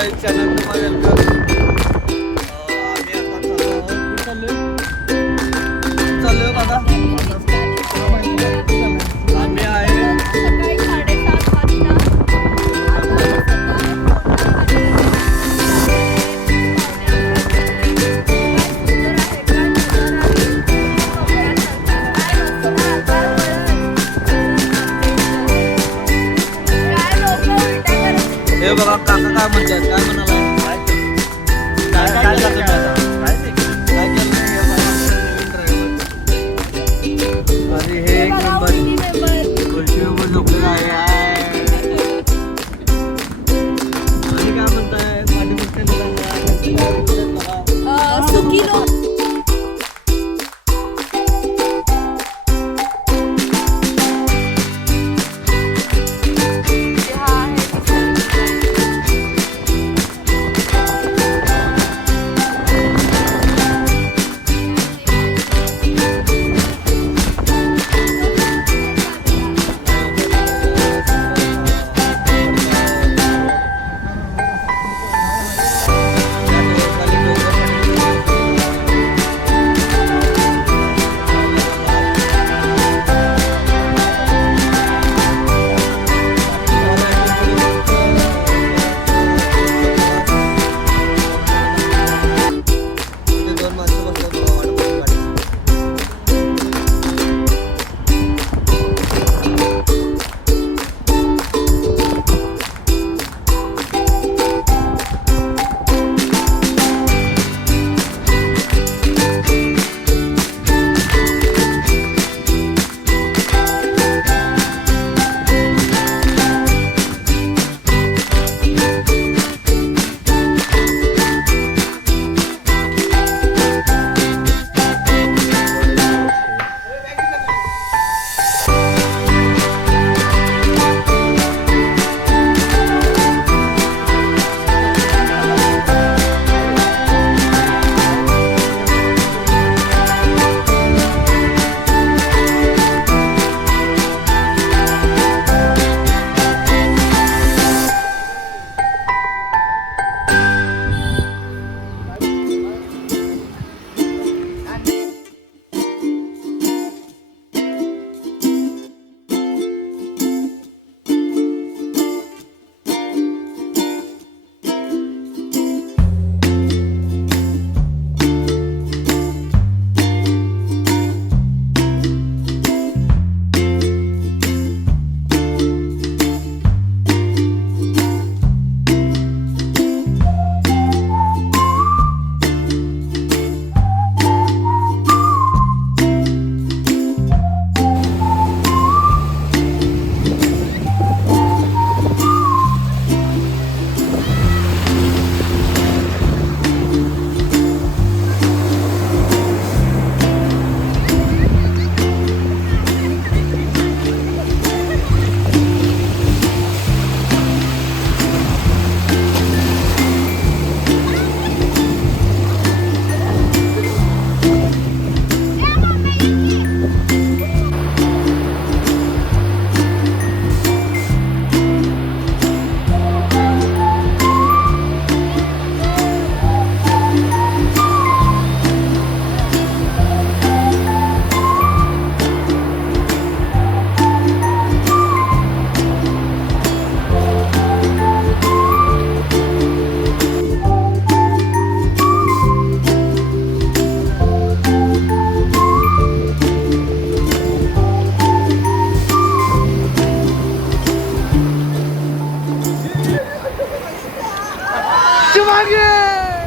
My channel to my welcome. चाललोय बघा. आम्ही आहे सकाळी 7:30 वाजता. हे बघा काका काय म्हणतात, काय म्हणाला, काय करतो आता, काय केलं. अरे हे एक नंबर गोष्टी उभं झोपलेला आहे. आणि काय म्हणताय पाठी सुकी लोक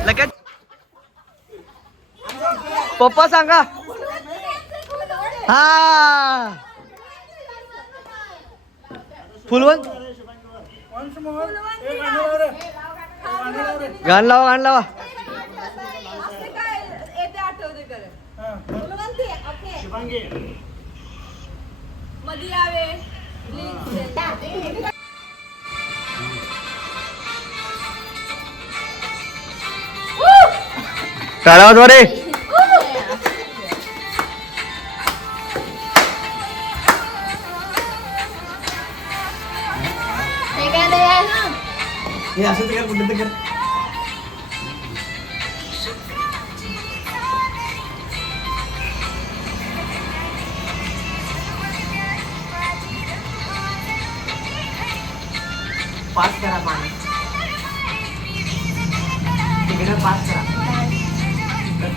लगेच पप्पा सांगा. हा फुलवंत गाण लावा, गाण लावा. टाळाद्वारे हे असं ते कर कुठे ते कर पास करा पाणी तिकडे पास करा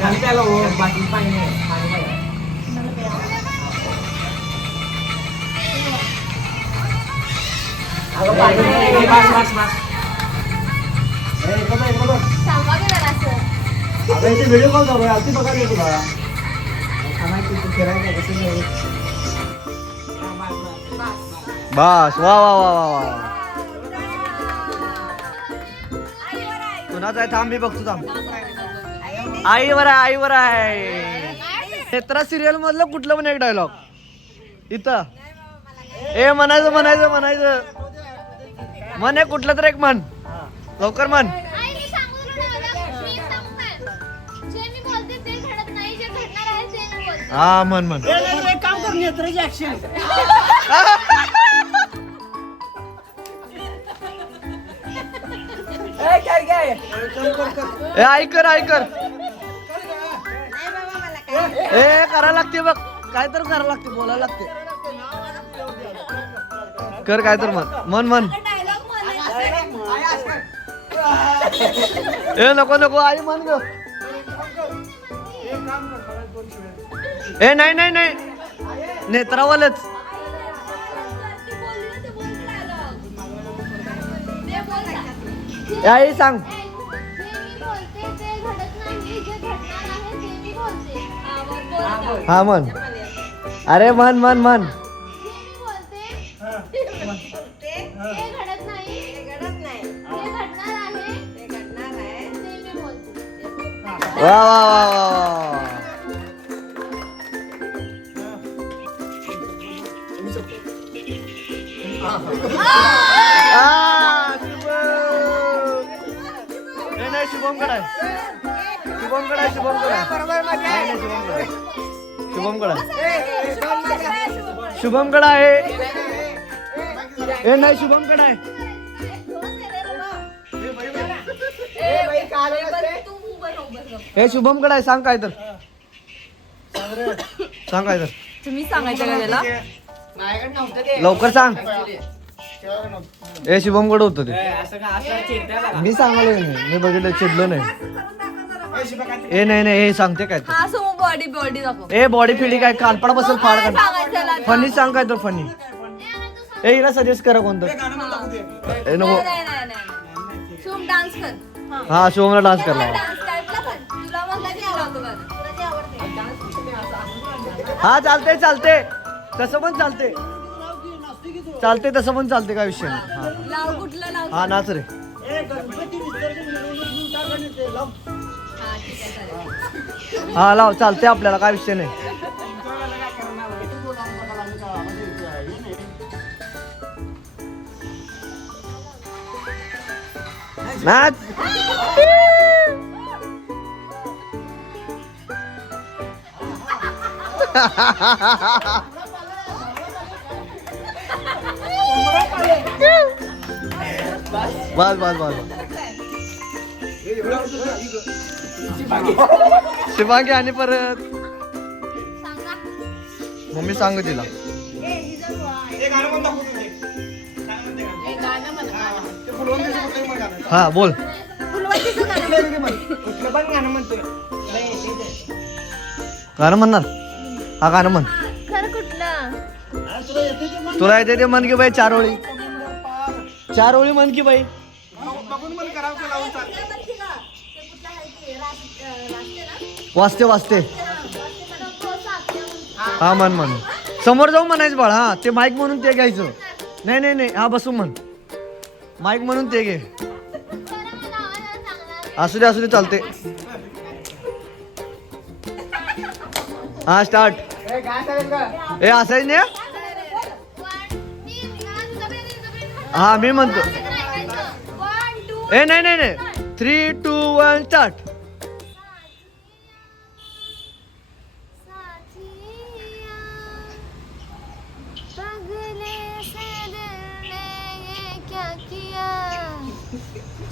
खाली प्यायला हो बाटली पाणी नाही पाणी नाही अगं पाणी नाही बस बस बस सांगा की जरा असं. आता इथे व्हिडिओ कॉल चालू आहे अगदी बघायला येतो तुला थांबायचं तू फिरायचं कसं नाही बस वा वा वा वा वा कुणाचा आहे थांब मी बघतो थांब आईवर आहे आईवर आहे नेत्रा सिरियल मधलं कुठलं पण एक डायलॉग इथं ए म्हणायचं म्हणायचं म्हणायचं म्हण एक कुठलं तर एक म्हण लवकर म्हण आई, मी सांगू तुला डायलॉग. मी सांगू काय? जे मी बोलते ते घडत नाही, जे घडणार आहे ते मी बोलते. हा म्हण म्हण एक काम कर नेत्राची ऍक्शन ए ऐकर ऐकर ए करायला लागते बघ काय तर करायला लागते बोलायला लागते कर काय तर म्हण म्हण म्हण डायलॉग म्हणायचं. ए नको नको आई म्हण ग ए नाही नाही नाही नेत्रावालच ती बोलली ना, ते बोल की dialogue. ते बोल ना. ए आई सांग जे मी बोलते ते घडत नाही, जे घडणार आहे ते मी बोलते. हा, मग बोल आता. हा म्हण अरे म्हण म्हण म्हण जे मी बोलते ते घडत नाही, जे घडणार आहे ते मी बोलते. वा वा वा वा वा नाही शुभम कडे शुभम कडे शुभम कडे शुभम कडे शुभम कडे आहे ए नाही शुभम कडे आहे हे शुभम कडे आहे सांग काय तर सांग काय तर तुम्ही सांगायचं का त्याला लवकर सांग ए शुभम कडे होतं ते मी सांगायला नाही मी बघितलं चिडलो नाही ए नाही नाही हे सांगते काय तर हा समोर बॉडी बॉडी दाखव ए बॉडी फिडी काय कानपडा बसेल फाड कर सांगायचं त्याला. फनी सांग काय तर फनी ए हिला सजेस्ट करा कोणतं ए नको नाही, नाही, नाही. सोम डान्स कर हा शुभमला डान्स करला डान्स टाईपला कर तुला म्हणलं की लावतो गाणं. तुला जे आवडते हा चालते चालते तसं पण चालते चालते तसं पण चालते काय विषय नाही हा. लाव कुठलं लाव हा नाच रे हा ठीक आहे चालेल. हा लाव चालते आपल्याला काय विषय नाही नाच बस बस बस शिवांगी आणि परत सांगा. मम्मी सांग तिला हा बोल गाणं म्हणणार हा गाणं म्हण खरं कुठलं? तुला येते ते म्हण की बाई चार ओळी म्हण की बाई वाचते वाचते हा म्हण म्हण समोर जाऊन म्हणायचं बाळ हा ते माईक म्हणून ते घ्यायचं नाही नाही नाही हा बसून म्हण माईक म्हणून ते घे असू दे चालते हा स्टार्ट ए असायच नाही हा मी म्हणतो ए नाही नाही नाही 3, 2, 1 स्टार्ट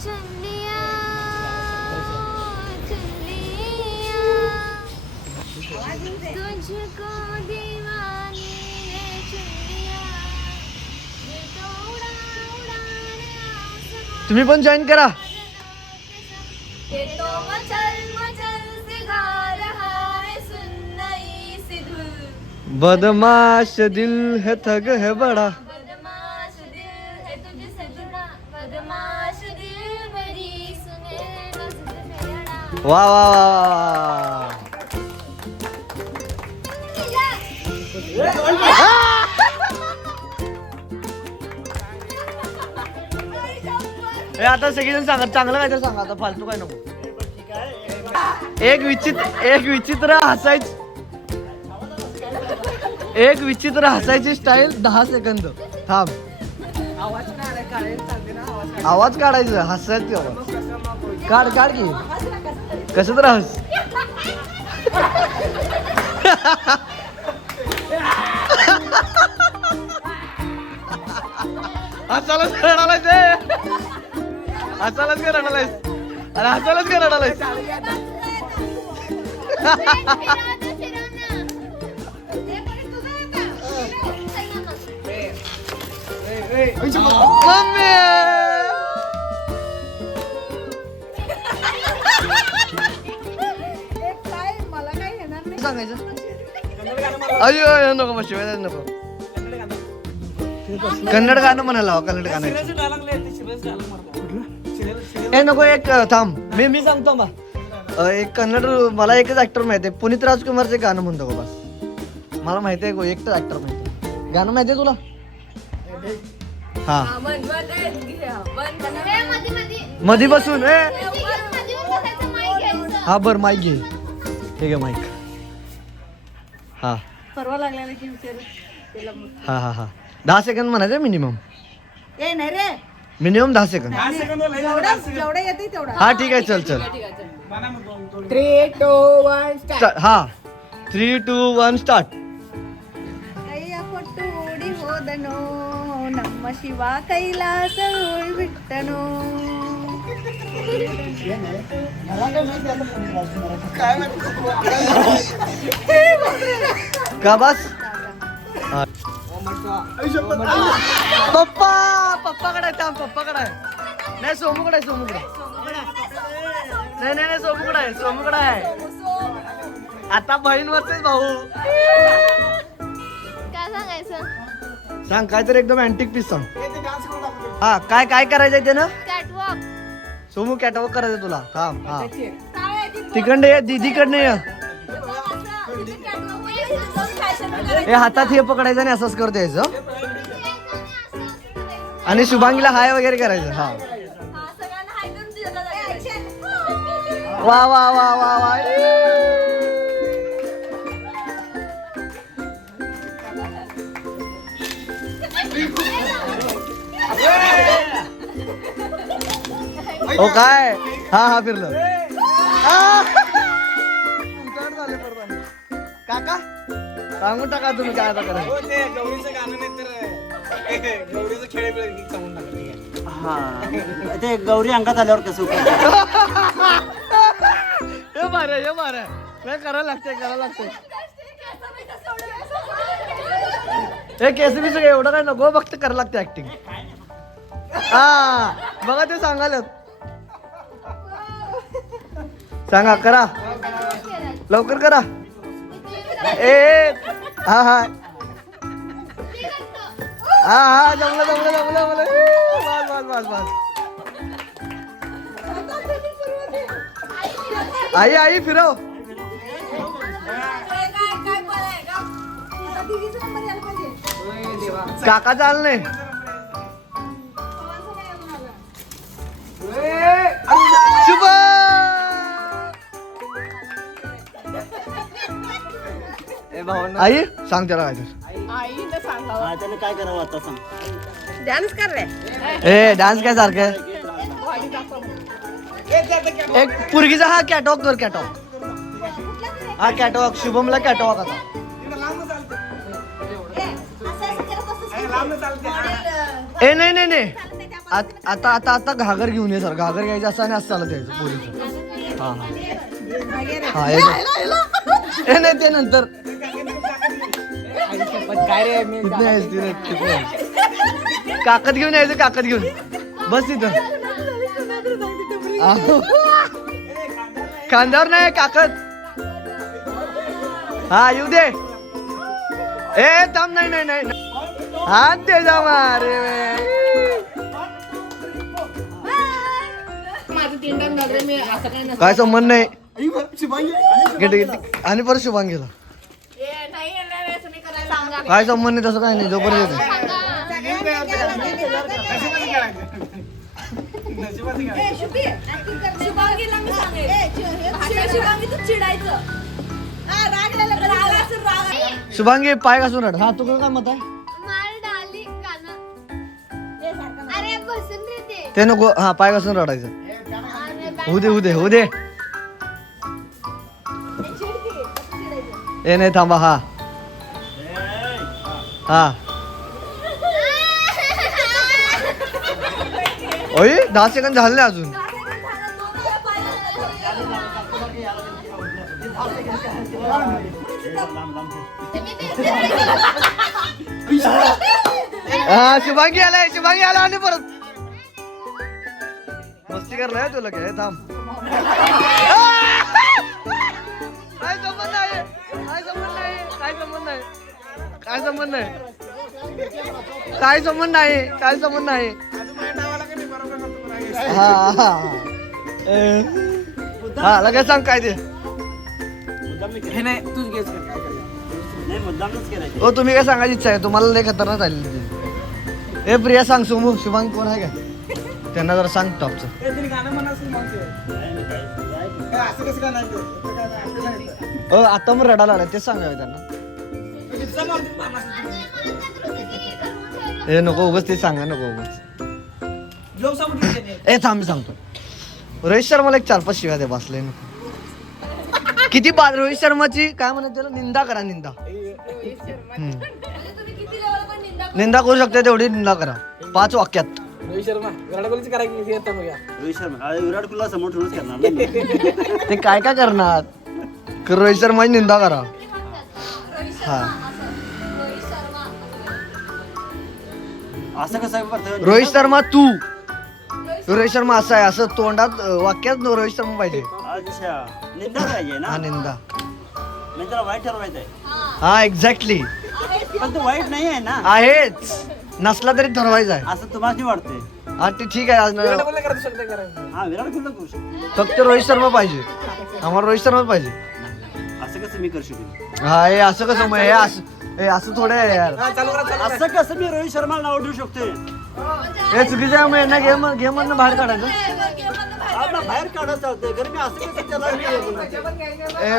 चुनलिया चुनलिया तुझको दीवानी ने चुनलिया ये तो उड़ाने आसमां तुम्ही पण जॉईन करा. ये तो मचल मचल से गा रहा है सुन नई सी धुन बदमाश दिल है थग है बडा. बदमाश दिल है तुझे सजना बदमाश दिल मेरी सुने नज़र मेरा वा वा वा. हे आता सगळेजण सांगा चांगलं काय तर सांगा आता फालतू काय नको. एक विचित्र हसायची स्टाईल 10 सेकंद. थांब. आवाज काढायचं हसायची आवाज काढ की कसं तर हस. हसायलाच रडायलायस हसायलाच का रडायलायस अरे हसायलाच का रडायलायस. मम्मी सांगायचं अयो नको मग शिवाय नको. कन्नड गाणं म्हणायला हवं. कन्नड गाणं हे नको. एक थांब मी सांगतो बा. एक कन्नड मला एकच ऍक्टर माहिती आहे. पुनीत राजकुमारचे गाणं म्हणतो का बस. मला माहिती आहे एकच ऍक्टर माहिती आहे. गाणं माहिती आहे तुला. हा मधी बसून हा बर माईक घे. ठीक आहे माईक. हा परवा लागला की हा हा हा 10 सेकंद म्हणायचं मिनिमम. ए नाही रे मिनिमम 10 सेकंद. जेवढं येते तेवढं. हा ठीक आहे चल 3, 2, 1 स्टार्ट. हा 3, 2, 1 स्टार्ट. ಕೈಯ ಕೊಟ್ಟೂಡಿ ಹೋದನೋ ನಮ್ಮ ಶಿವ ಕೈಲಾಸ ಬಿಟ್ಟನೋ. का बस. पप्पाकडे थांब. पप्पाकडे नाही सोमूकडे नाही सोमूकडे आहे. आता बहीण वरच भाऊ. काय सांगायचं सांग काय तर एकदम अँटिक पीस सांग. हा काय करायचंय ते ना. कॅटवॉक सोमू कॅटवॉक करायचं तुला. थांब. हा तिकडनं ये दीदीकडनं ये. हे हातात हे पकडायचं आणि असंच करतो यायचं आणि शुभांगीला हाय वगैरे करायचं. हा वा वा वा वा वा. हो काय. हा फिरलं. काका सांगून टाका तुम्ही काय आता करायचं. गौरीचं गाणं नाही तर गौरीचं खेळ सांगून टाकलं. हा ते गौरी अंगात आल्यावर कसं हे मारे काय करायला लागतंय. हे केसबी सगळं एवढं काय नको फक्त करायला लागते ऍक्टिंग. हा बघा ते सांगायला सांगा करा लवकर करा. ए हा हा जमलं. बस. आई फिरव. काका चाल नाही. शुभ आई सांग त्याला काय तर. त्याने काय करावं आता सांग. डान्स कर रे. ए डान्स काय सारखं. एक पुरगीचा हा कॅटवॉक कर. कॅटवॉक हा कॅटवॉक. शुभमला कॅटवॉक आता. ए नाही आता आता आता घागर घेऊन ये सर. घागर घ्यायचं असं आणि असं चालत यायचं पोलीस. हा हा हे नाही ते नंतर काय रे मी तिथे आहेस, तिथे आहेस. काकद घेऊन यायचं. काकद घेऊन बस तिथं. खांद्यावर नाही काकद. हा येऊ दे. ए थांब. नाही नाही नाही हात दे जा मारे. माझं 3 टाइम झालं रे, मी असं काही नसतं. काय संबंध नाही. आणि परत शुभांगीला नाही येणार आहे, असं नाही करायला सांगा. काय संबंध नाही. तसं काय नाही. जोपर्यंत येते. शुभांगीला मी सांगेन. शुभांगी तू चिडायचं. शुभांगी पाय घासून रड. हा तुला काय मत आहे. मार डाली काना. अरे बसून रे ते. ते नको. हा पाय घासून रडायचं. होऊ दे होऊ दे होऊ दे. ए नाही थांबा. हा हा ओय 10 सेकंद झाले नाही अजून. हा शुभांगी आलाय. शुभांगी आला आणि परत मस्ती करलाय तुला. काय थांब. काय संबंध नाही. काय संबंध नाही. काय संबंध नाही. काय संबंध नाही. काय संबंध नाही. काय संबंध नाही. हा हा हा लगेच सांग काय ते. हे नाही तूच गेस कर काय करायचं. नाही मुद्दामच केलं. ओ तुम्ही काय सांगायची इच्छा आहे. तुम्हाला लय खतरनाक आलेली. ए प्रिया सांग. सोमू शुभांग कोण आहे का त्यांना जरा सांग टॉपचं. तिने गाणं म्हणा असेल मागचे. असं कसं काय नाही ते? असं काय नाही, असं नाही ते. आता मग रडायला आलाय तेच सांगावे त्यांना. किस्सा मारतो मामा. ए नको उगाच ते सांगा. नको उगाच. जोक सांगू त्याने. ए थांब मी सांगतो. रोहित शर्माला एक 4-5 शिव्या दे. बसले नको. किती बाद. रोहित शर्माची काय म्हणत त्याला निंदा करा. निंदा निंदा करू शकते तेवढी निंदा करा 5 वाक्यात. रोहित शर्मा विराट कोहलीची करायची येतं बघा. रोहित शर्मा विराट कोहलीला समोर ठेवूनच करणार ना. ते काय काय करणार. रोहित शर्माची निंदा करा. हा असं कसं करतं. रोहित शर्मा तू. रोहित शर्मा असं आहे. असं तोंडात वाक्यात रोहित शर्मा पाहिजे. अच्छा निंदा पाहिजे ना. हा निंदा. म्हणजे त्याला वाईट ठरवायचं आहे. हा एक्झॅक्टली पण तो वाईट नाही आहे ना. आहेच. नसला तरी ठरवायचं आहे. असं तुम्हाला वाटतंय. हा ते ठीक आहे. विराट कोहली करू शकते करायचं. हा विराट कोहलीला करू शकतो. फक्त रोहित शर्मा पाहिजे. आम्हाला रोहित शर्मा पाहिजे. असं कसं मी करू शकेन. हा हे असं कसं मग हे असं थोडं आहे यार. हा चालू करा चालू करा. असं कसं मी रोहित शर्माला नाव ठेवू शकतोय. हे चुकीचं आहे. मग यांना गेम मधनं बाहेर काढायचं. आपला बाहेर काढत चालतंय कारण मी असं कसं त्याला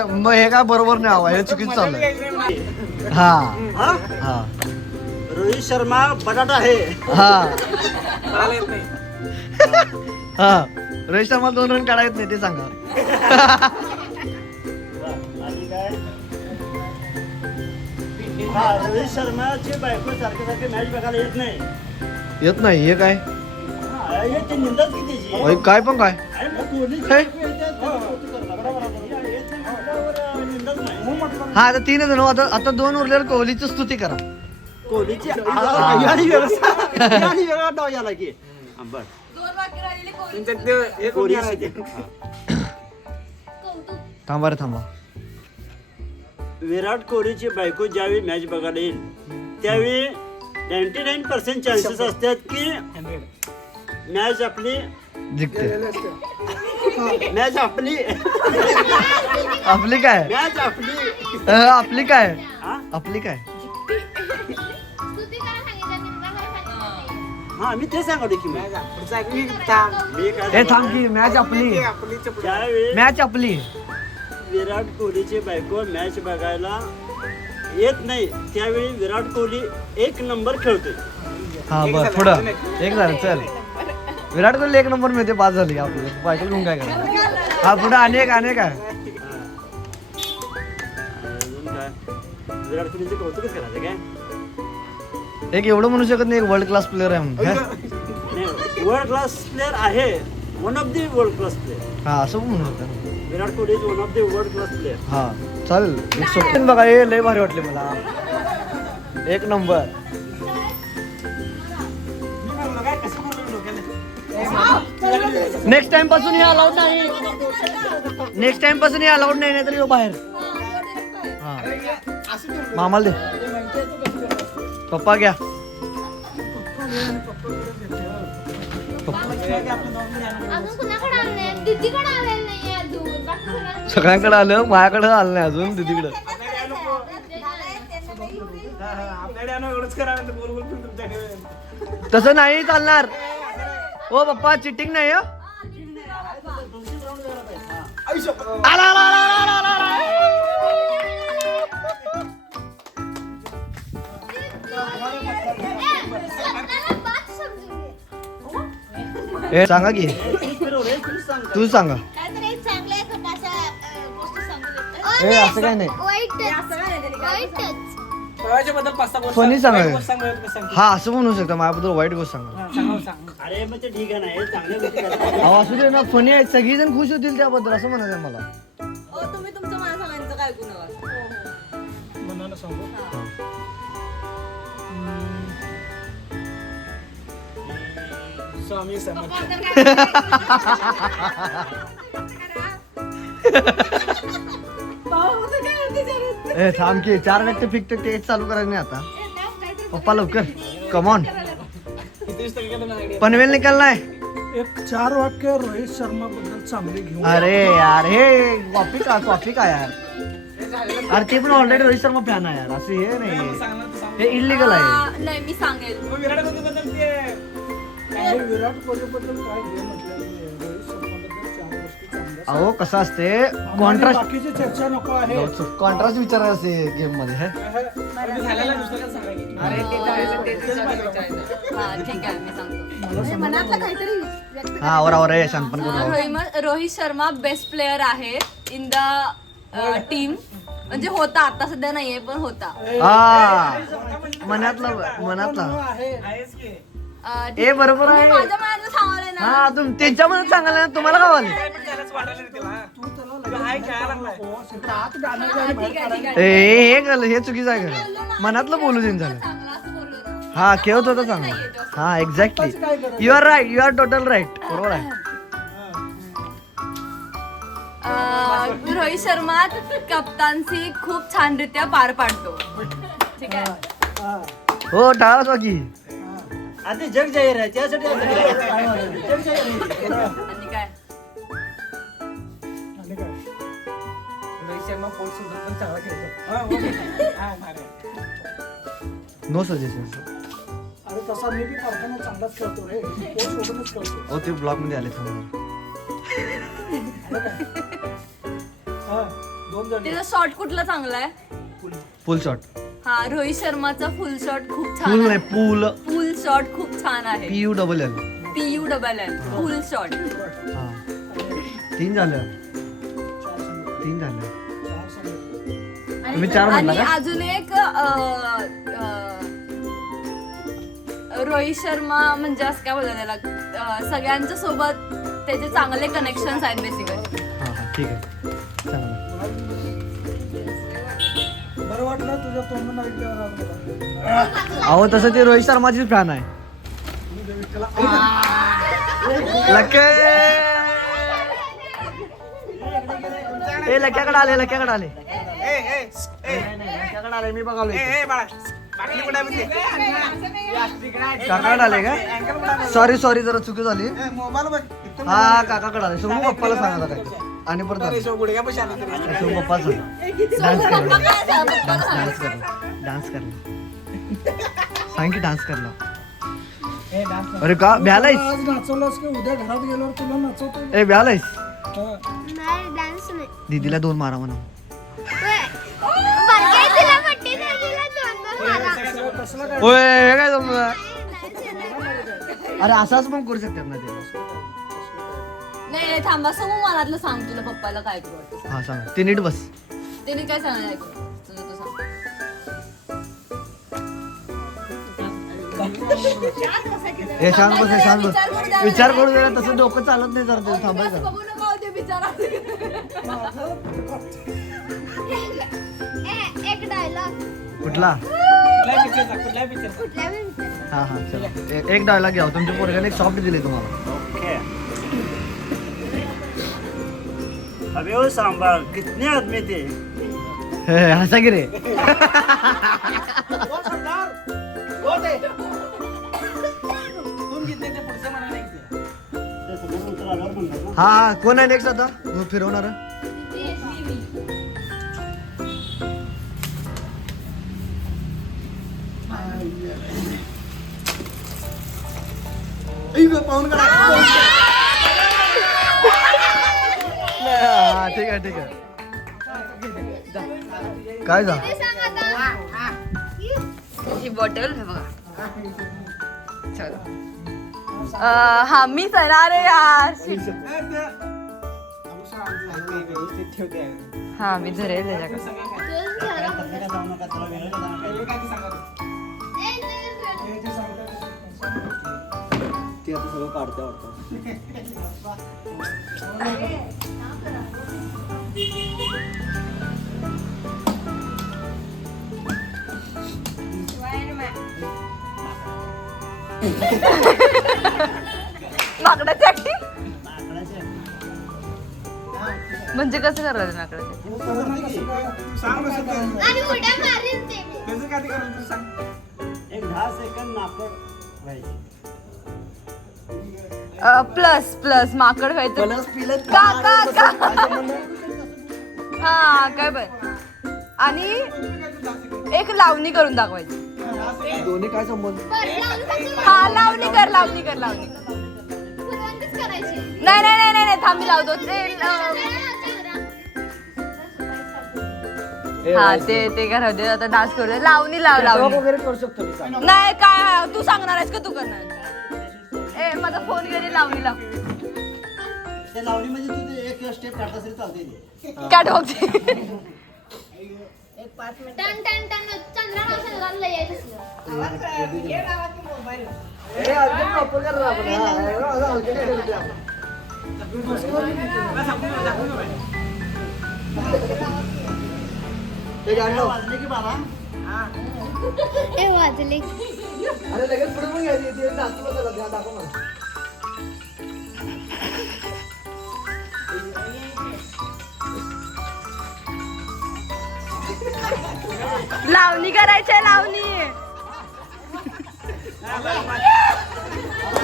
मग हे काय बरोबर नाही हवं. हे चुकीचं चालू आहे. हा हा? हा रोहित शर्मा बटाटा आहे. हा मला येत नाही. हा रोहित शर्मा 2 रन काढायच नाही ते सांगा. आणि काय हा रोहित शर्माची बायको सारखे सारखे मॅच बघायला येत नाही. येत नाही. हे काय हा, हे ते निंदाच की त्याची. ओय, काय पण काय. अरे मग कोहलीची हे? बायको येते, त्याचं कौतुक करणं. बरोबर आहे. येत नाही म्हटल्यावर निंदाच नाही. हा आता 3 जण. आता 2 उरल्यावर कोहलीची स्तुती करा. कोहलीची आणि व्यवस्था आणि वेगळा डाव झाला की हा, बर तुमच्यात ते हे कोणी कोहली आहे? थांबा रे थांबा. विराट कोहलीची बायको ज्यावेळी मॅच बघायला येईल त्यावेळी 99% चान्सेस असतात की मॅच आपली जिंकते. मॅच आपली आपली काय. मॅच आपली आपली काय. हा? आपली काय. हा मी ते सांगतो की मॅच पुढचं ऐक मी थांब. मी काय हे थांब की मॅच आपली. ते आपलीच्या पुढे. ज्यावेळी मॅच आपली. विराट कोहलीची बायको मॅच बघायला येत नाही त्यावेळी विराट कोहली 1 नंबर खेळतोय. हा बर पुढं एक झालं. चल विराट कोहली 1 नंबर मिळते. 5 झाली आपल्याला. बायको घेऊन काय करा. हा पुढं अनेक आहे. अजून काय विराट कोहलीचं कौतुकच करायचं काय. एक एवढं म्हणू शकत नाही एक वर्ल्ड क्लास प्लेअर आहे म्हणून. नाही वर्ल्ड क्लास प्लेअर आहे, one of the world class player. हा असं पण म्हणू शकता. Virat Kohli is one of the world class player. हा चालेल. एक सोपं बघा, हे लय भारी वाटले मला. एक नंबर. नेक्स्ट टाइम पासून हे अलाउड नाही. नेक्स्ट टाइम पासून हे अलाउड नाही, नाहीतर येऊ बाहेर. हा मामाला दे. पप्पा घ्या. अजून कुणाकडे आलं नाही, दीदीकडे आलेलं नाही अजून. बाकी सगळ्यांना सगळ्यांकडे आलं, माझ्याकडे आलं नाही अजून, दीदीकडे. तसं नाही चालणार. ओ पप्पा चिटिंग नाही हं? आला, आला, आला, आला, आला, आला. ए सांगा की, तू सांगा. काहीतरी चांगल्या अशा गोष्टी सांगू शकतो. ए असं काय नाही, फनी सांगा. हा असं म्हणू शकता, माझ्याबद्दल वाईट गोष्ट सांगा. अरे मग ते ठीक आहे ना, हे चांगल्या गोष्टी करतात. अहो असू दे ना, फनी आहेत, सगळीजण खुश होतील त्याबद्दल, असं म्हणायचं मला. तुम्ही तुमचं मला सगळ्यांचं काय ऐकू नका. मनानं सांगू. स्वामी समर्थ. ए थांब की, 4 व्यक्ती फिक्ट तेच चालू करायचं नाही आता. पप्पा लवकर, कमॉन. पनवेल निकाललाय. एक 4 वाक्य रोहित शर्मा बद्दल चांगले घेऊन. अरे यार, हे कॉफी का यार. अरे ते पण ऑलरेडी रोहित शर्मा फॅन आहे यार, असं हे नाही, हे इलिगल आहे. नाही मी सांगेल. विराट कोहली बद्दल काय घे म्हटलं, रोहित शर्मा बद्दल 4 गोष्टी चांगल्या. अहो कसं असते, कॉन्ट्रास्ट बाकीची चर्चा नको आहे. कॉन्ट्रास्ट विचारायचं असते गेम मध्ये. हे हा ठीक आहे मी सांगतो. मनातलं काहीतरी व्यक्त हा और हे शांतपण करू. रोहित शर्मा बेस्ट प्लेअर आहे इन द टीम. म्हणजे होता, आता सध्या नाहीये पण होता. हा मनातला ए बरोबर आहे. माझ्या मनातलं सांगायला ना. हा त्यांच्या मनात सांगायला ना, तुम्हाला काय वाटलं? हे चुकीचं आहे का? मनातलं बोलू देईन झालं. चांगला असं बोललो ना. हा खेळत होता चांगला. हा exactly, you are right, you are total right, बरोबर आहे. रोहित शर्मा कप्तानसी खूप छानरित्या पार पाडतो. ठीक आहे. हो टाळाच बाकी. आता जग जाहीर आहे, त्यासाठी आता जग जाहीर आहे. आणि काय आणि काय? No suggestion. अरे तसा मी बी कारखाना चांगलाच खेळतो रे. कोच सोडूनच खेळतो. हो ते ब्लॉग मध्ये आले थांबा. हा 2 जण. त्याचा शॉट कुठला चांगला आहे? फुल शॉट. हा रोहित शर्माचा फुल शॉट खूप फुल छान नाही, आहे. पूल. फुल शॉट खूप छान आहे. PULL. PULL फुल शॉट. हा 3 झालं. 4 झालं. संघ. तुम्ही 4 म्हणला आणि का? अजून एक रोहित शर्मा म्हणजे असं काय बोलतात त्याला, सगळ्यांच्या सोबत त्याचे चांगले कनेक्शन आहेत बेसिकली. हा हा ठीक आहे, चांगलं. बरं वाटलं तुझ्या तोंडून ऐकल्यावर आज मला. अहो तसं ते रोहित शर्माचीच फॅन आहे. लके ए लक्याकडे आले, लक्याकडे आले, लक्याकडे आले. मी बघालो काकाकडे आले का? सॉरी सॉरी, जरा चुकी झाली. हा काकाकडे आले. सोमू पप्पाला सांगा काय. आणि परत आले. सोमू पप्पा डान्स करला सांग की डान्स करला. अरे का भ्यालायस? आज नाचवलास की उद्या घरात गेल्यावर तुला नाचवतो. ए भ्यालायस? नाही, डान्स नाही. दीदीला 2 मारा म्हणा. तिला पट्टी नाही, तिला 2 मारा. कसलं काय? ओय हे काय जमलं? अरे असाच पण करू शकतात ना ते. नाही थांबा, समूह मनातलं सांग तुला पप्पाला काय करू वाटतं. हा सांग, ते नीट बस. त्याने काय सांगायला ऐकू तुझं तू सांग. हे शांत बस हे शांत बस. विचार करू दे ना, तसं डोकं चालत नाही जरा ते थांबायचं. बघू नका हो ते बिचारा. एक डायलॉग कुठला? कुठल्या पिक्चर कुठल्या बी विचार. हा हा चला एक डायलॉग घ्या. तुमच्या पोरग्याने एक सॉफ्ट दिली तुम्हाला. ओके. अबे वो सांबार कितने आदमी थे? हे हसा की रे. तुम जितने ते पुढचे म्हणा नाही ते. ते समोर नंतर आल्यावर म्हणतात ना. हा हा कोण आहे नेक्स्ट आता फिरवणार? पाहून काढा. हा ठीक आहे ठीक आहे. काय जा ते सांग आता. ही बॉटल हे बघा. चलो. हा मीच आहे ना. अरे यार ठेवते हा मी धरेल त्याच्याकडे. तूच घ्या. तसं काय जाऊ नका, तुला वेगळं जाणार काय? ए, तूच घ्या. ती आता सगळं काढते वाटतं. माकडाची ऍक्टिंग माकडाचे. म्हणजे कसं करायचं माकडाची? सांग कसं ते. आणि उड्या मारीन ते. कसं काय ते करायचं तू सांग. एक 10 सेकंद माकड व्हायचे. प्लस माकड व्हायचं. प्लस पिलस का का का हा काय पण. आणि एक लावणी करून दाखवायची. दोन्ही काय संबंध? बरं, लावून टाकू. हा लावणी कर लावणी. सुरुवातच करायची. नाही थांब मी लावतो ते हा ते करा दे. आता डान्स करू दे. लावणी लावणी वगैरे करू शकतो मी चांगलं. नाही काय तू सांगणार आहेस का तू करणार? ए माझा फोन घे लावणी लाव. ते लावणी म्हणजे तू ते एक स्टेप काढता तरी चालते ते. काय बघते. टन टन टन चंद्रभाऊ शंकरला यायचं असलं. ए, अर्जुन वापर कर ना आपण. हा, हा, अर्जुन हे करते आपण. ते गाणं लाव. वाजले की बाबा ए वाजले. अरे लगेच पुढे पण घ्यायची. ते दाखव मला, द्या, दाखव मला. लावणी करायची लावणी.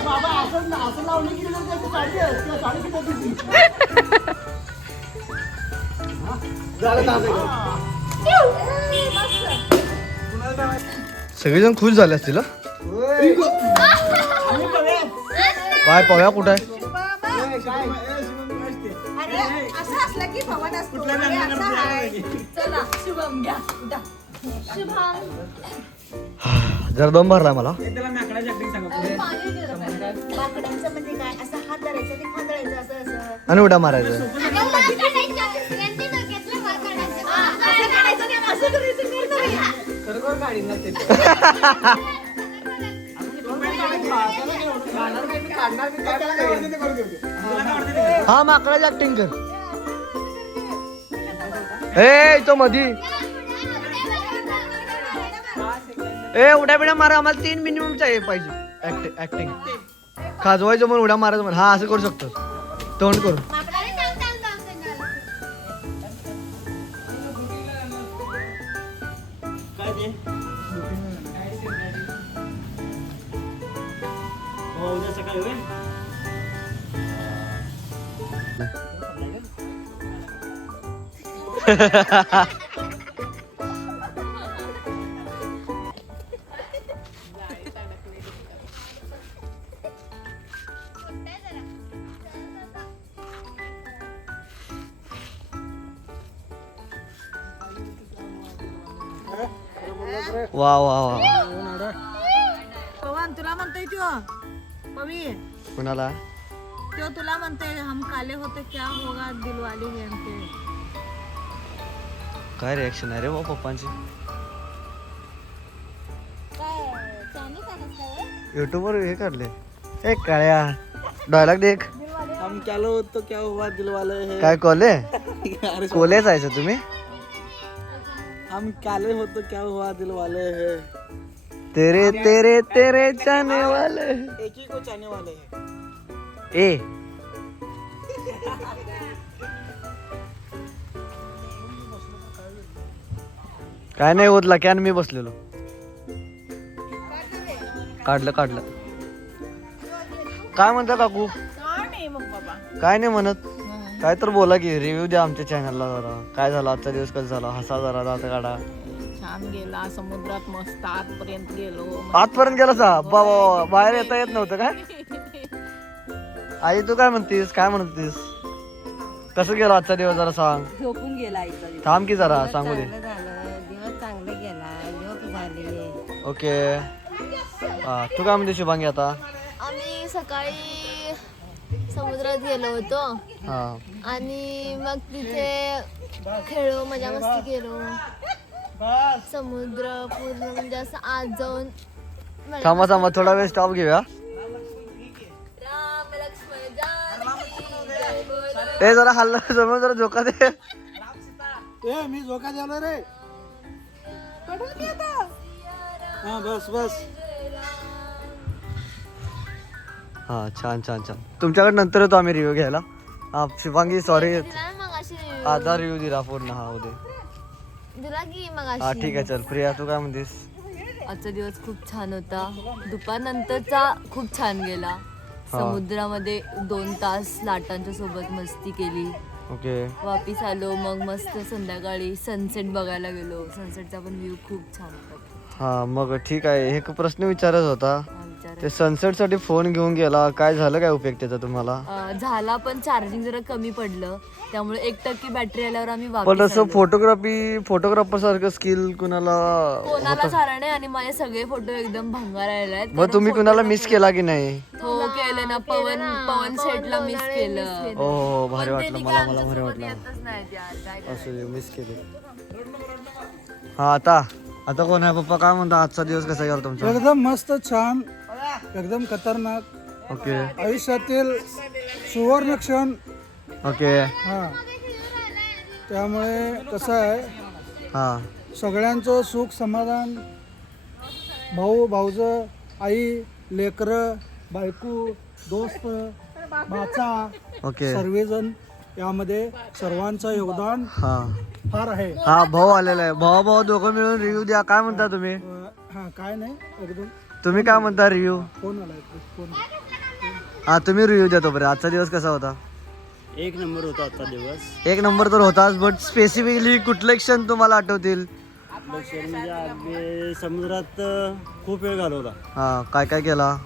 बाबा असं लावणी केली तर त्याची साडी आहे. त्या साडी किती होती? झालं 10 सेकंद. सगळेजण खुश झाले असतील हा? काय पव्या कुठं आहे? चला शुभम घ्या. शुभम. जरा दम भरला मला. त्याला माकडाची ऍक्टिंग सांगा पुढे. माकडांचं म्हणजे काय असं हात धरायचं आणि खांदळायचं असं असं आणि उड्या मारायचं. अगं, वर काढायचं. दुसऱ्यांच्या डोक्यातलं वर काढायचं. असं काढायचं नाही, असं करायचं, कर करूया. खरोखर गाडी ना ते. काढणार मी काय ते करू देऊ. तुला काय वाटतं ते? हा माकडाची ऍक्टिंग कर. ए तो मधी. ए उड्या बिड्या मारा. आम्हाला 3 मिनिमम पाहिजे ऍक्टिंग. खाजवायचं म्हणून उड्या मारायचं म्हणून. हा असं करू शकतो. तोंड करून. माकडाने थांब, थांब, थांब, थांब. काय ते? हो उद्या सकाळी होईल. वा वा वा. पवन तुला म्हणतोय त्यो पवी कुणाला? त्यो तुला म्हणतोय हम काले होते क्या होगा दिलवाले हैं हमके. काय रिॲक्शन आहे रे मग पप्पांची? काय चायनीज आहे का युट्यूबवर हे काढले ए काळ्या डायलॉग देख. हम चालो तो क्या हुआ दिलवाले है. काय कोले अरे कोले जायचं तुम्ही. हम काले हो तो क्या हुआ दिलवाले है. तेरे तेरे तेरे चाहने वाले एक ही को चाहने वाले हैं. ए काय नाही होत लक्यान मी बसलेलो. काढलं काढलं. काय म्हणता काकू. काय नाही म्हणत. काय तर बोला की रिव्ह्यू द्या आमच्या चॅनलला जरा. काय झालं आजचा दिवस कसा झाला. हसा जरा दात काढा. छान गेला समुद्रात मस्त आतपर्यंत गेलो. आजपर्यंत गेला सा बाहेर येता येत नव्हतं काय. आई तू काय म्हणतीस काय म्हणतीस कसं गेला आजचा दिवस जरा सांग. झोपून गेला थांब की जरा सांगू दे. दिवस चांगला गेला. झोप झाली. ओके तू काय म्हणते शुभांगी आता. आम्ही सकाळी समुद्रात गेलो होतो हा आणि मग तिथे खेळलो मजा मस्ती केलो. समुद्र पूर्ण म्हणजे असं आत जाऊन थांबा थांबा थोडा वेळ स्टॉप घेऊया. राम लक्ष्मण जानकी जय बोलो. ते जरा हल्ला जमून जरा झोका दे. ए मी झोका द्यालो रे. हा बस बस. हा छान छान छान. तुमच्याकडे नंतर येतो आम्ही रिव्ह्यू घ्यायला. हा शुभांगी सॉरी दिला ना मग अशी आधा रिव्ह्यू दिला पूर्ण. हा उद्या दिला की मग हा अशी. ठीक आहे चल. प्रिया तू काय म्हणतेस. आजचा दिवस खूप छान होता. दुपारनंतरचा खूप छान गेला. समुद्रामध्ये 2 तास लाटांच्या सोबत मस्ती केली. ओके वापिस आलो मग मस्त संध्याकाळी सनसेट बघायला गेलो. सनसेटचा पण व्ह्यू खूप छान होता. हा मग ठीक आहे. एक प्रश्न विचारत होता. हा, विचारा. ते सनसेट साठी फोन घेऊन गेला काय झालं काय उपयोग त्याचा तुम्हाला. झाला पण चार्जिंग जरा कमी पडलं त्यामुळे 1% बॅटरी आल्यावर आम्ही पण वापस असं आलो. फोटोग्राफर सारखं स्किल कुणाला कोणाला झालं नाही आणि माझे सगळे फोटो एकदम भंगार आले आहेत. मग तुम्ही कुणाला मिस केला की नाही. हो केलं ना. पवन सेटला मिस केलं. हो भारी पण वाटलं त्यांनी मला काय मला भारी आमच्यासोबत वाटलं. येतच नाहीत यार, काय करायचं. असं मिस केले. हा आता कोण आहे पप्पा काय म्हणता आजचा दिवस कसा गेला तुमचा. एकदम मस्त छान एकदम खतरनाक. ओके आयुष्यातील सुवर्ण क्षण. ओके हा त्यामुळे कसं आहे हा सगळ्यांचं सुख समाधान भाऊ भाऊज आई लेकरं बायको दोस्त भाचा ओके सर्वजण यामध्ये सर्वांचं योगदान हा फार आहे. हा भाऊ आलेला आहे. भाऊ दोघं मिळून रिव्ह्यू द्या. काय म्हणता तुम्ही. हा काय नाही एकदम तुम्ही काय म्हणता रिव्ह्यू. फोन आलाय फोन. हा तुम्ही रिव्ह्यू द्या तोपर्यंत. आजचा दिवस कसा होता. एक नंबर होता आजचा दिवस. एक नंबर तर होताच बट स्पेसिफिकली कुठले क्षण तुम्हाला आठवतील. म्हणजे आम्ही समुद्रात खूप वेळ घालवला. हा काय काय केला.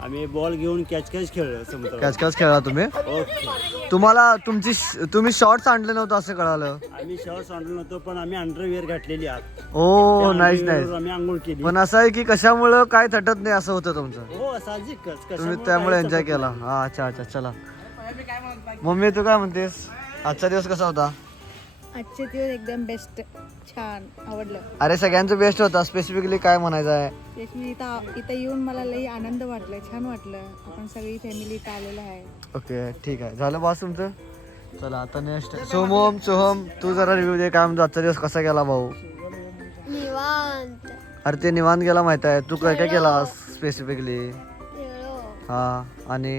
आम्ही बॉल घेऊन कॅच खेळलो समुद्रात. कॅच कॅच खेळला तुम्ही. ओके. तुम्हाला तुम्ही शॉर्ट्स आणले नव्हतं असं कळालं. आम्ही शॉर्ट्स आणलो नव्हतो पण आम्ही अंडरवेअर घातलेली आत. ओ त्या नाईस underwear नाईस. वर आम्ही आंघोळ केली. पण असं आहे की कशामुळं काय थटत नाही असं होतं तुमचं. हो साहजिकच. तुम्ही कशामुळे त्यामुळे काही एन्जॉय तसं केला. हा अच्छा अच्छा चला. मम्मी तू काय म्हणतेस आजचा दिवस कसा होता. आजचे दिवस एकदम बेस्ट छान आवडलं. अरे सगळ्यांचं बेस्ट होता. स्पेसिफिकली काय म्हणायचं आहे. मी इथं येऊन मला लई आनंद वाटला. छान वाटलं. आपण सगळी फॅमिली इथं आलेलं आहे. ओके ठीक आहे झालं बॉस तुमचं. चला आता नेक्स्ट सोहम तू जरा रिव्ह्यू दे. काय म्हणतो आजचा दिवस कसा गेला भाऊ. निवांत अरे ते निवांत गेला माहित आहे. तू काय काय केला स्पेसिफिकली. खेळलो हा आणि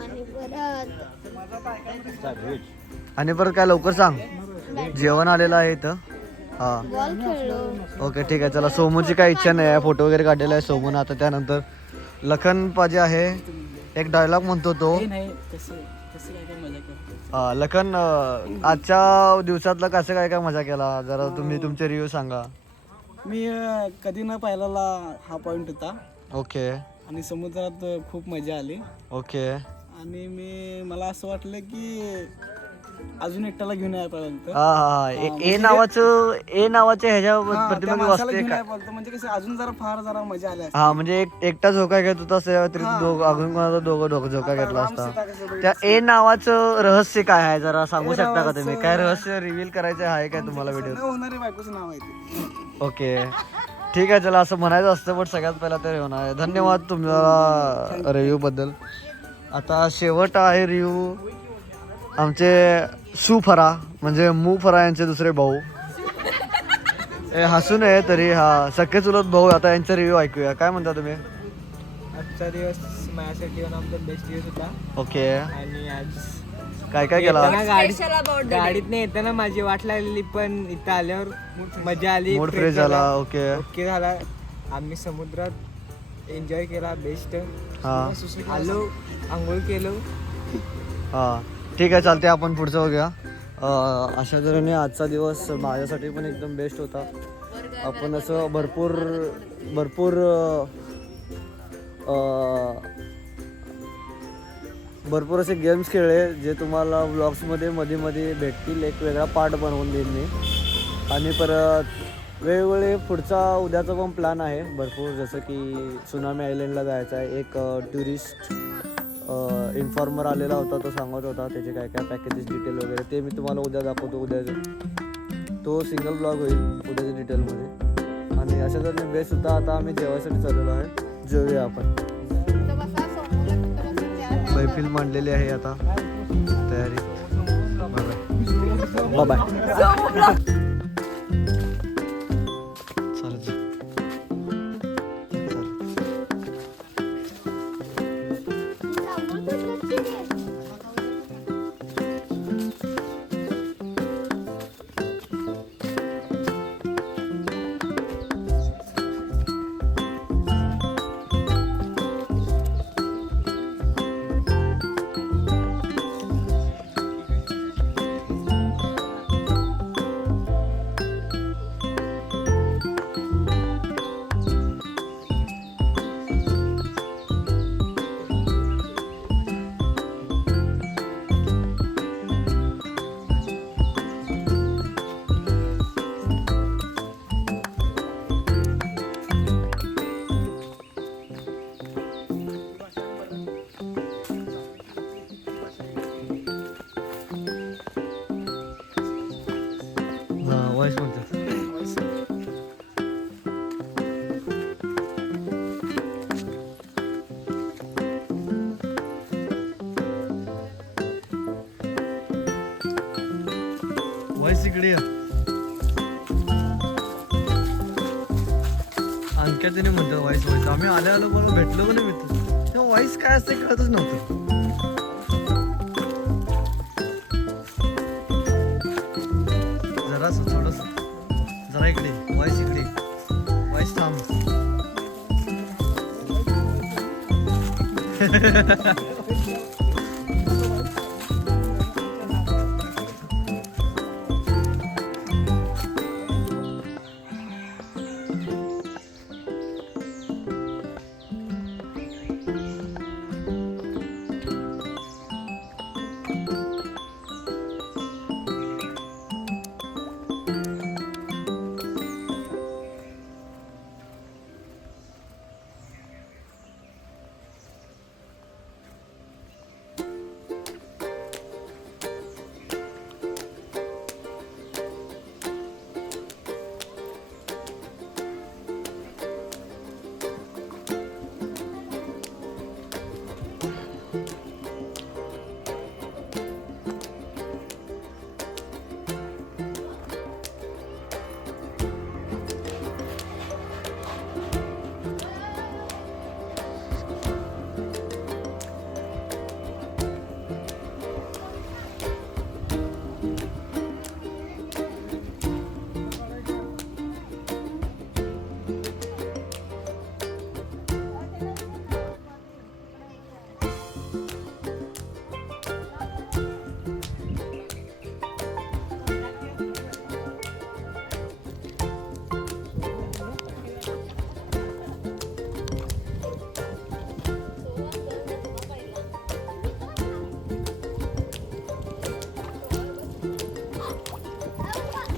आणि परत आणि परत काय लवकर सांग. जेवण आलेलं आहे इथं. हा बॉल खेळलो. ओके ठीक आहे चला. सोमूची काय इच्छा नाही आहे. फोटो वगैरे काढलेला आहे सोमून. आता त्यानंतर लखन पाजे आहे. एक डायलॉग म्हणतो तो. लखन आजच्या दिवसातला कसं काय काय मजा केला जरा तुम्ही तुमचे रिव्ह्यू सांगा. मी कधी न पाहिलेला हा पॉइंट होता ओके आणि समुद्रात खूप मजा आली. ओके आणि मला असं वाटलं की अजून एकट्याला घेऊन यायला पाहिजे. हा हा ए नावाच्या ह्याच्या प्रतिमा वाचते का. म्हणजे कसं अजून जरा मजा आली. हा म्हणजे एकटा झोका घेत होता तरी अजून कोणाचा दोघं झोका घेतला असता. त्या ए नावाचं रहस्य काय आहे जरा सांगू शकता का तुम्ही. काय रहस्य रिव्हील करायचं आहे काय तुम्हाला व्हिडिओ. होणारी बायकोचं नाव आहे ते. ओके ठीक आहे, चला असं म्हणायचं असतं, पण सगळ्यात पहिला तर होणार आहे. धन्यवाद तुम्हाला रिव्ह्यू बद्दल. आता शेवट आहे रिव्ह्यू आमचे सुफरा म्हणजे मुफरा यांचे दुसरे भाऊ. हे हसू नये तरी, हा सख्खे चुलत भाऊ. आता यांचा रिव्ह्यू ऐकूया. काय म्हणता तुम्ही? आजचा दिवस माझ्यासाठी वन ऑफ द बेस्ट दिवस होता. ओके, आणि आज काय काय केला? स्पेशल अबाउट गाडीत नाही येताना माझी वाट लागलेली, पण इथं आल्यावर मजा आली, मूड फ्रेश झाला. ओके, ओके झाला. आम्ही समुद्रात एन्जॉय केला बेस्ट. हा आलो, आंघोळ केलो. हा ठीक आहे, चालते. आपण पुढचं बघूया. अशा तऱ्हेने आजचा दिवस माझ्यासाठी पण एकदम बेस्ट होता. आपण असं भरपूर असे गेम्स खेळले जे तुम्हाला व्लॉग्समध्ये मध्ये भेटतील. एक वेगळा पार्ट बनवून देईन मी. आणि परत वेगवेगळे पुढचा उद्याचा पण प्लॅन आहे भरपूर. जसं की सुनामी आयलंडला जायचं आहे. एक टुरिस्ट इन्फॉर्मर आलेला होता, तो सांगत होता त्याचे काय काय पॅकेजेस डिटेल वगैरे. ते मी तुम्हाला उद्या दाखवतो. उद्याचं तो सिंगल ब्लॉग होईल उद्याच्या डिटेलमध्ये. आणि अशा जर मी बेससुद्धा आता आम्ही जेवायसाठी चाललेलो आहे. जेवूया आपण. मैफिल मांडलेली आहे आता, तयारी. Bye bye. वॉइस म्हणतात. वॉइस इकडे अंक्या तिने म्हणतात वॉइस. आम्ही आलो बरोबर भेटलो पण नाही मित्र. तेव्हा वॉइस काय असते कळतच नव्हतं. थोडस जरा इकडे वॉइस, इकडे वॉइस थांब.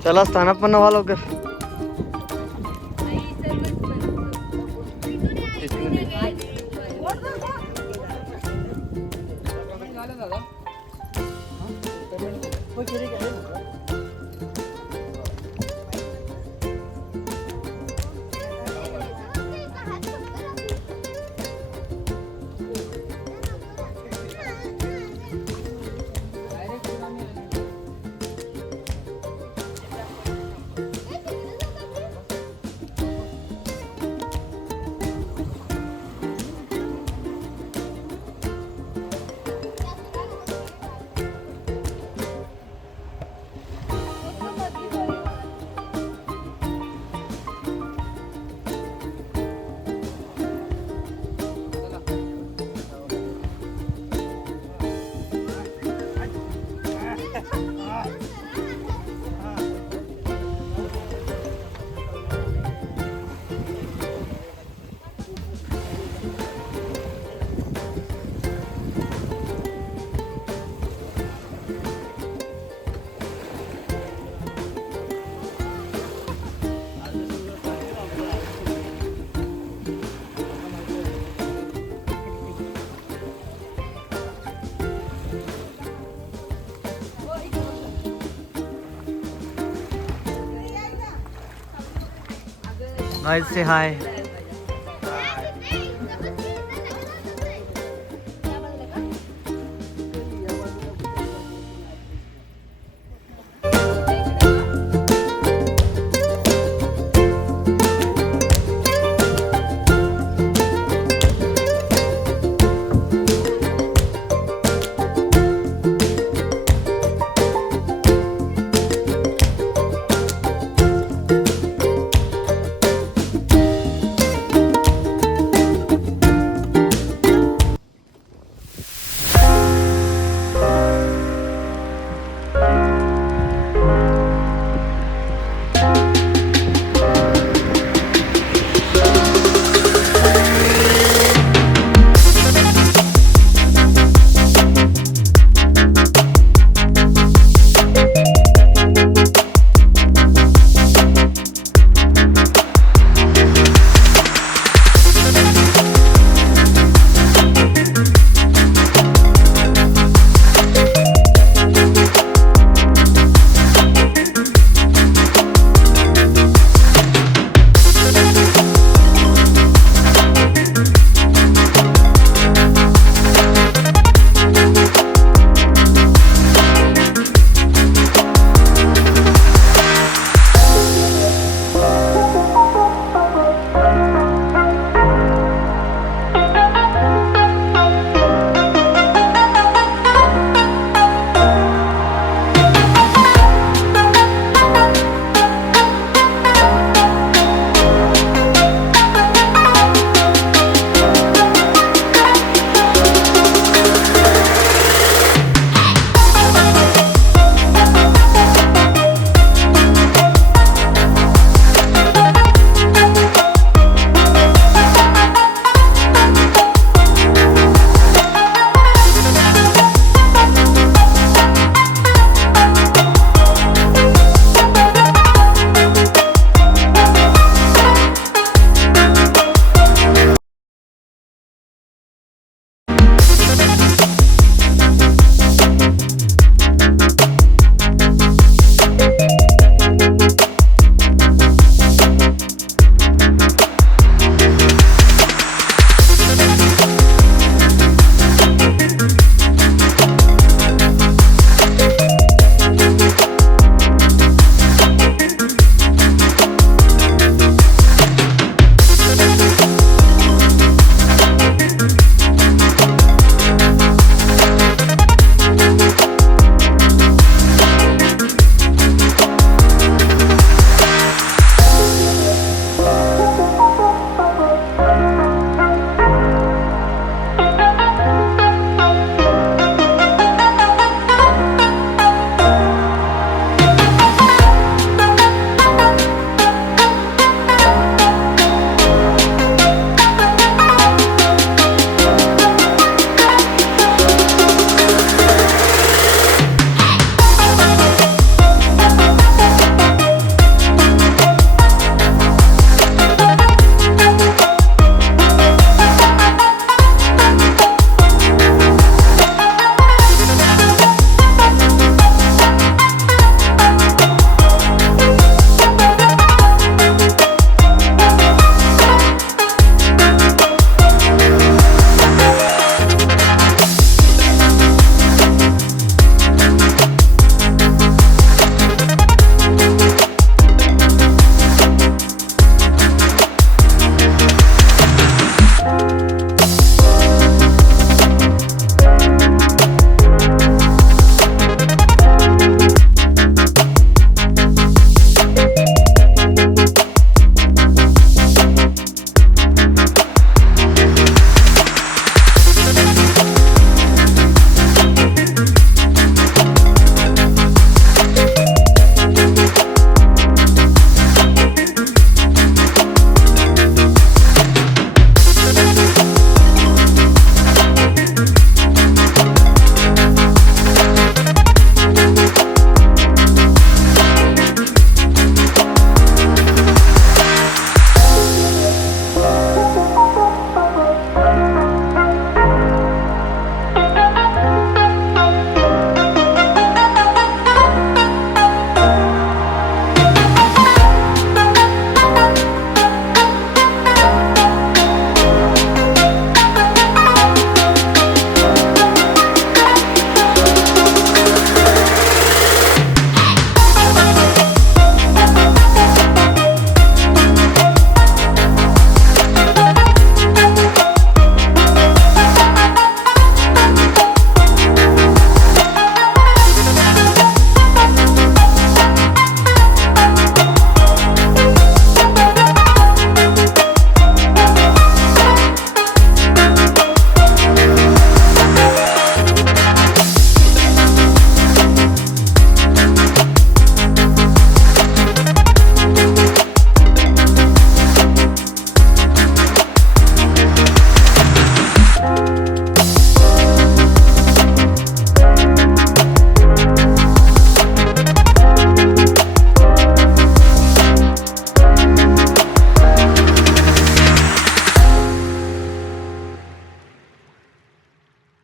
चला स्थानात पण नवा लवकर. गाइस से हाय.